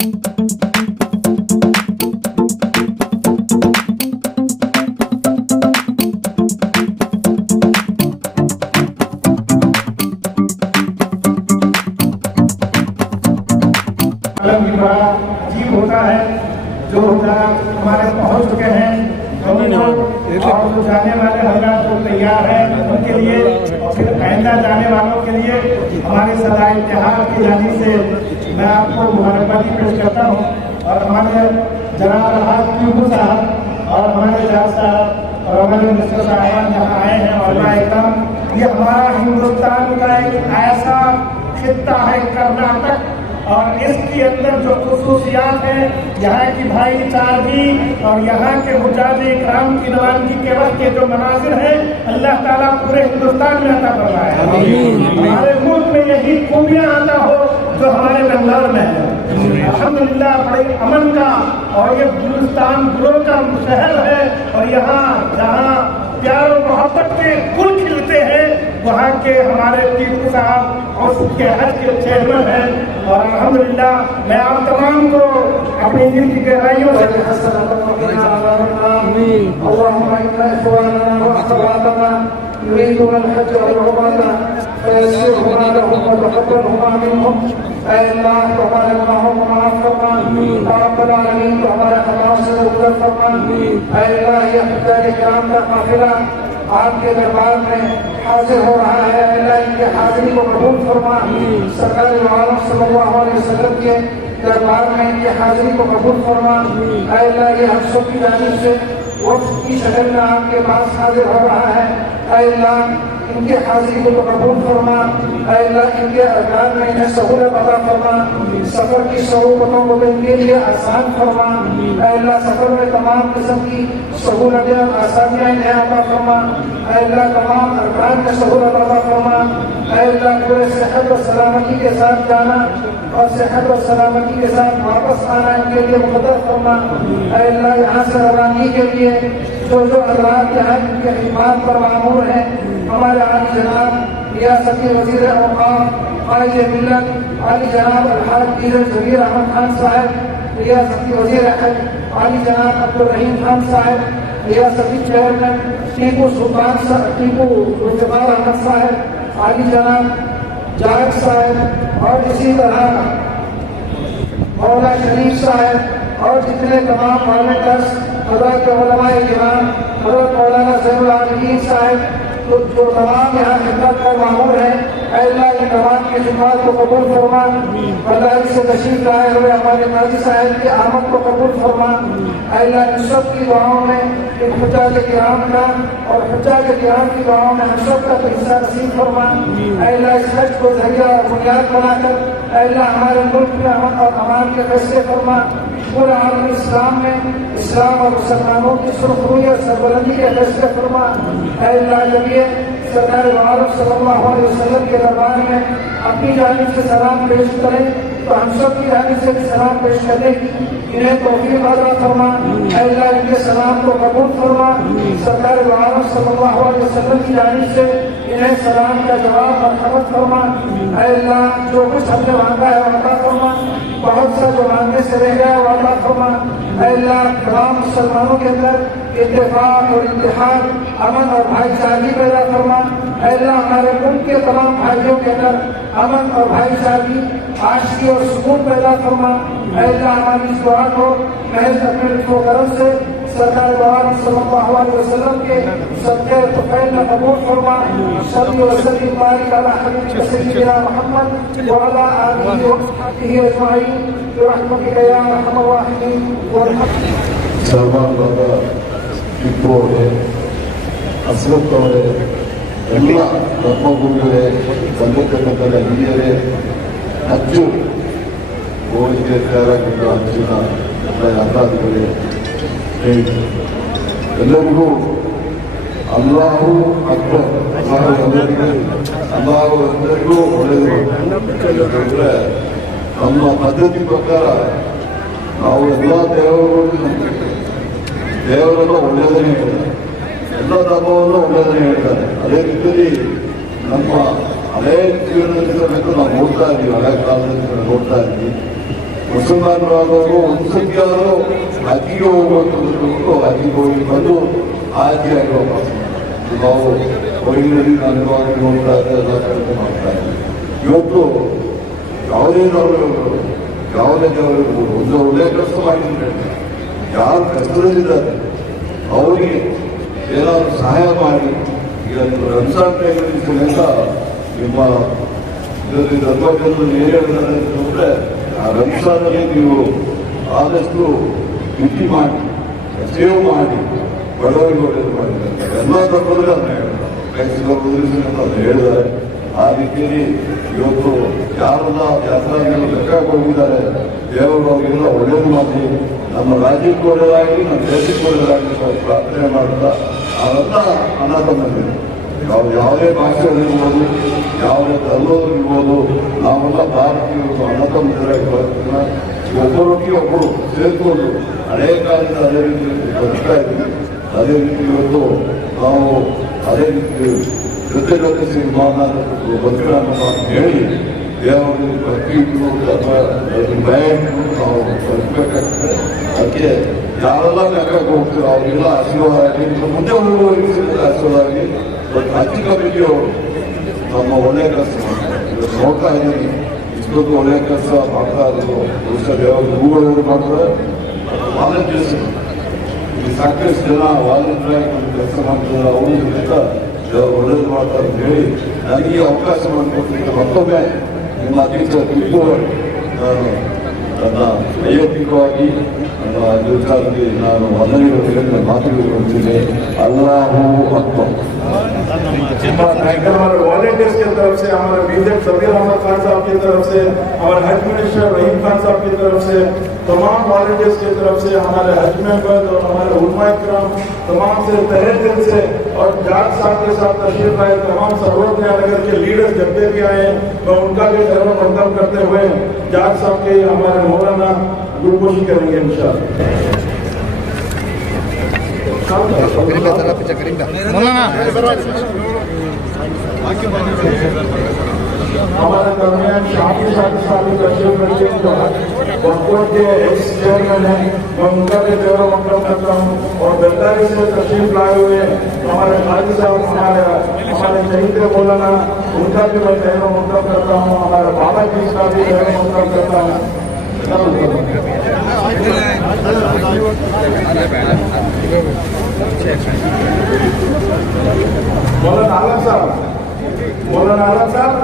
अजीब होता है जो हमारे पहुंच चुके हैं और जो जाने वाले हजरात जो तैयार हैं उनके लिए और फिर आइंदा जाने वालों के लिए हमारे सदाए इत्तेहाद की जानिब से मैं आपको मुबारकबादी पेश करता हूँ। और हमारे जनाब अलहाज टीपू साहब और हमारे जज साहब और हमारे मिनिस्टर साहब यहाँ आए हैं और एकदम ये हमारा हिंदुस्तान का एक ऐसा खित्ता है कर्नाटक और इसके अंदर जो खुसूसियात हैं यहाँ की भाईचारगी और यहाँ के हुज्जाज इकराम की रवानगी के वक्त के जो मनाजिर हैं अल्लाह ताला पूरे हिंदुस्तान में अता फरमाए। हमारे मुल्क में यही खूबियाँ आता हो जो हमारे बेंगलोर में है। अल्हम्दुलिल्लाह बड़े अमन का और ये हिंदुस्तान गुलों का शहर है और यहाँ जहाँ प्यार और मोहब्बत के फूल खिलते हैं वहाँ के हमारे टीपू साहब और उसके हज के चेयरमैन हैं। और अल्हम्दुलिल्लाह मैं आप तमाम को अपनी दिल की गहराइयों से आपके दरबार में हाजिर हो रहा है। अल्लाह इनके हाजिरी को कबूल फरमा। सरकार आलम सल्लल्लाहु अलैहि वसल्लम के दरबार में इनके हाजिरी को कबूल फरमा। अल्लाह ये हम सब की जानिब से वक्त की शक्ल में आपके पास हाजिर हो रहा है। अल्लाह इनके हाजिरी को कबूल फरमा। अल्लाह इनके अरकान में इन्हें सहूलत अता फरमा। सफर की सहूलतों को इनके लिए आसान फरमा। अल्लाह सफर में तमाम किस्म की सहूलतें और आसानियाँ इन्हें अता फरमा। अल्लाह तमाम अरकान में सहूलत अता फरमा। अल्लाह पूरे सेहत और सलामती के साथ जाना और सेहत और सलामती के साथ वापस आना इनके लिए मुक़द्दर फरमा। अल्लाह यहाँ से रवानगी के लिए जो हज़रात यहाँ इनके खिदमत पर मामूर हैं हमारे आली जनाब रियासती वज़ीर औक़ाफ़ क़ाइद मिल्लत आली जनाब अलहाज मीर ज़बीर अहमद खान साहब, रियासती वज़ीर हज आली जनाब अब्दुल रहीम खान साहब, रियासती चेयरमैन टीपू ज़ुल्फ़िकार अहमद साहब, आली जनाब जावेद साहब और इसी तरह मौला शरीफ साहब और जितने तमाम वॉलंटियर्स हज़रत उलमाए किराम हज़रत मौलाना ज़ैनुल आबिदीन साहब जो तमाम यहाँ खिदमत का मामूर है। अल्लाह इन तमाम की खिदमत को कबूल फरमा। अल्लाह से तशरीफ लाए हुए हमारे काजी साहब की आमद को कबूल फरमा। अल्लाह इन सब की दुआओं में इन हुज्जाज किराम का और हुज्जाज किराम की दुआओं में हम सब का हिस्सा नसीब फरमा। अल्लाह इस हज को जरिया और बुनियाद बनाकर अल्लाह हमारे मुल्क में अमन और अमान के फैसले फरमा। पूरे आलम इस्लाम में इस्लाम और मुसलमानों की सुरखरुई और सरबलंदी के फैसले फरमा। अल्लाह जब ये सरकार आलम सल्लल्लाहु अलैहि वसल्लम के दरबार में अपनी जानिब से सलाम पेश करें तो हम सब की जानिब से भी सलाम पेश करने की इन्हें तौफीक अता फरमा। अल्लाह इनके सलाम को कबूल फरमा। सरकार आलम सल्लल्लाहु अलैहि वसल्लम की जानिब से इन्हें सलाम का जवाब मरहमत फरमा। अल्लाह जो कुछ हमने मांगा है अता फरमा। बहुत सा जो मांगने से रह गया वो अता फरमा। अल्लाह तमाम मुसलमानों के अंदर इत्तेफाक और इत्तेहाद अमन और भाईचारगी पैदा फरमा। अल्लाह हमारे मुल्क के तमाम भाइयों के अंदर अमन और भाईचारगी आशिकी और सुकून पैदा फरमा। अल्लाह हमारी इस दुआ को महज अपने लुत्फ़ करम से सरकार सल्लल्लाहु अलैहि वसल्लम के सदक़े तुफ़ैल में कबूल फरमा। सल्लल्लाहु अलैहि वसल्लम बारिक अला हबीबिना सय्यिदिना मुहम्मद व अला आलिहि व अस्हाबिहि अजमईन बिरहमतिका या अरहमर राहिमीन। ಸಲ್ಮಾನ್ ಬಾಬಾ ಟಿಪ್ಪು ಅವರೇ, ಅಶ್ರಫ್ ಅವರೇ, ಎಲ್ಲ ಧರ್ಮಗುರುಗಳೇ, ಬಂದಿರತಕ್ಕಂಥ ಹಿರಿಯರೇ, ಹಜ್ಜು ಹೋಲಿಕೆ ತಯಾರಾಗಿದ್ದ ಹಜ್ಜಿನ ಅಪರಾಧಿಗಳೇ, ಎಲ್ಲರಿಗೂ ಅಲ್ಲಾಹು ಅಕ್ಬರ್, ಅಲ್ಲಾಹು ಎಲ್ಲರಿಗೂ ಒಳ್ಳೆಯದು. ನಮ್ಮ ಪದ್ಧತಿ ಪ್ರಕಾರ ನಾವು ಎಲ್ಲ ದೇವರೆಲ್ಲ ಒಳ್ಳೆಯದನ್ನೇ ಹೇಳ್ತಾರೆ, ಎಲ್ಲ ಧರ್ಮವನ್ನು ಒಳ್ಳೆಯದನ್ನೇ ಹೇಳ್ತಾರೆ. ಅದೇ ರೀತಿಯಲ್ಲಿ ನಮ್ಮ ಹಳೆಯ ಜೀವನದಲ್ಲಿ ನಾವು ನೋಡ್ತಾ ಇದ್ದೀವಿ, ಹಳೆಯ ಕಾಲದಲ್ಲಿ ನೋಡ್ತಾ ಇದ್ದೀವಿ. ಮುಸಲ್ಮಾನರಾದವರು ಒಂದು ಸಂಖ್ಯಾದರು ಅಕ್ಕಿಗೆ ಹೋಗುವಂಥದ್ದು ಅಕ್ಕಿಗೆ ಹೋಗಿ ಬಂದು ಆಯ್ಕೆ ಆಗಿರುವ ನಾವು ಹೊರಗಿನಲ್ಲಿ ನಾನು ನೋಡ್ತಾ ಎಲ್ಲ ಕೆಲಸ ಮಾಡ್ತಾ ಇದ್ದೀವಿ. ಇವತ್ತು ಯಾವುದೇ ನಾವುಗಳು ಯಾವುದೇ ದೇವರುಗಳು ಒಂದು ಒಳ್ಳೆಯ ಕೆಲಸ ಮಾಡಿದ್ರೆ ಯಾರು ಕಷ್ಟದಲ್ಲಿದ್ದಾರೆ ಅವರಿಗೆ ಏನಾದರೂ ಸಹಾಯ ಮಾಡಿ ಈಗ ರಂಜಾನ್ ಟೈಮಲ್ಲಿ ಸಮೇತ ನಿಮ್ಮ ಇದರಲ್ಲಿ ಧರ್ಮಜನರು ಏನು ಹೇಳ್ತಾರೆ ಅಂತಂದ್ರೆ ಆ ರಂಜಾನಲ್ಲಿ ನೀವು ಆದಷ್ಟು ಮಿತಿ ಮಾಡಿ ಸೇವ್ ಮಾಡಿ ಬಡವರಿಗೆ ಒಳ್ಳೆಯದು ಮಾಡಿದ್ದಾರೆ ಎಲ್ಲ ಧರ್ಮದಲ್ಲಿ ಅದನ್ನ ಹೇಳ್ತಾರೆ ಮ್ಯಾಕ್ಸಿಮಮ್ ಹೇಳಿದ್ದಾರೆ. ಆ ರೀತಿಯಲ್ಲಿ ಇವತ್ತು ಯಾರೆಲ್ಲ ಯಾತ್ರಾರ್ಥಿಗಳು ಲೆಕ್ಕಕ್ಕೆ ಹೋಗಿದ್ದಾರೆ ದೇವರು ಅವರಿಗೆಲ್ಲ ಒಳ್ಳೇದು ಮಾಡಿ ನಮ್ಮ ರಾಜ್ಯಕ್ಕೆ ಒಳ್ಳೆಯದಾಗಿ ನಮ್ಮ ದೇಶಕ್ಕೆ ಒಳ್ಳೆಯದಾಗಿ ಪ್ರಾರ್ಥನೆ ಮಾಡ್ತಾ ಅವೆಲ್ಲ ಅನಾಥಮಂದಿರು ಯಾವುದೇ ಭಾಷೆಗಳಿರ್ಬೋದು ಯಾವುದೇ ಧರ್ಮದಲ್ಲಿರ್ಬೋದು ನಾವೆಲ್ಲ ಭಾರತೀಯರು ಅನಾಥಮಂದಿರಾಗಿ ಬರ್ತೀವಿ. ಒಬ್ಬರೊಟ್ಟಿಗೆ ಒಬ್ಬರು ಸೇರಿಕೊಂಡು ಹಳೇ ಕಾಲದಿಂದ ಅದೇ ರೀತಿಯಲ್ಲಿ ಬರ್ತಾ ಇದ್ವಿ. ಅದೇ ರೀತಿ ಇವತ್ತು ನಾವು ಅದೇ ರೀತಿ ಜೊತೆ ಸಿನಿಮಾನ ಬದುಕನ್ನು ಹೇಳಿ ದೇವರಲ್ಲಿ ಭಕ್ತಿ ಭಯ ನಾವು ಬದುಕಬೇಕಾಗ್ತದೆ. ಅದಕ್ಕೆ ಯಾರೆಲ್ಲ ಲೆಕ್ಕಕ್ಕೆ ಹೋಗ್ತೀವಿ ಅವರಿಗೆಲ್ಲ ಆಶೀರ್ವಾದ ಆಗಲಿ, ಮುಂದೆ ಹೋಗುವವರಿಗೆ ಆಶೀರ್ವಾದ ಆಗಲಿ. ಅಚ್ಚಿ ಕಮಿಟಿಯವರು ನಮ್ಮ ಒಳ್ಳೆಯ ಕೆಲಸ ನೋಡ್ತಾ ಇದ್ದೀನಿ. ಇಷ್ಟೊಂದು ಒಳ್ಳೆಯ ಕೆಲಸ ಮಾಡ್ತಾ ಇರೋದು ಬಹುಶಃ ದೇವರು ಹೂಗಳು ಮಾಡ್ತಾರೆ. ವಾಲಂಟಿಯರ್ಸ್ ಇಲ್ಲಿ ಸಾಕಷ್ಟು ಜನ ವಾಲಂಟಿಯರ್ ಆಗಿ ಒಂದು ಕೆಲಸ ಮಾಡ್ತಾರೆ. ಅವರು ಸಮೇತ ಒಳ್ಳೇದು ಮಾಡ್ತಾರೆ ಅಂತ ಹೇಳಿ ನನಗೆ ಅವಕಾಶ ಮಾಡಿಕೊಟ್ಟಿದ್ದೆ. ಮತ್ತೊಮ್ಮೆ ನಿಮ್ಮ ಅಧ್ಯಕ್ಷ ಟಿಪ್ಪು ನನ್ನ ವೈಯಕ್ತಿಕವಾಗಿ ನನ್ನ ಅಧಿಕಾರದಲ್ಲಿ ನಾನು ವಂದನೆಗಳು ಮಾತುಗಳು ಕೊಡ್ತೀನಿ. ಅಲ್ಲಾಹು ಅಕ್ಬರ್. हमारे वॉलेंटियर्स की तरफ से, हमारे मेजर सबीर अहमद खान साहब की तरफ से, हमारे हज मिनिस्टर रहीम खान साहब की तरफ से, तमाम वॉलेंटियर्स की तरफ से, हमारे हज मेंबर्स और हमारे उलमाए किराम तमाम से तहे दिल से, और जाट साहब के साथ तशरीफ लाए तमाम सर्वोच्च न्यायालय के लीडर्स जब भी आए तो उनका भी धर्म बंधन करते हुए जाट साहब के हमारे मौलाना गुलपोशी करेंगे इंशाअल्लाह। हमारे दरमियान शादी तशरीफ रखते वक्फ के एक्स चेयरमैन है, मैं उनका भी जोर मकरम करता हूँ। और बेलदारी से तशरीफ लाए हुए हमारे हाजी साहब हमारे शहीद मौलाना, उनका भी मैं जोर मकरम करता हूँ। हमारे बाबा जी का भी जोर मकरम करता हूँ। मौलाना आलम साहब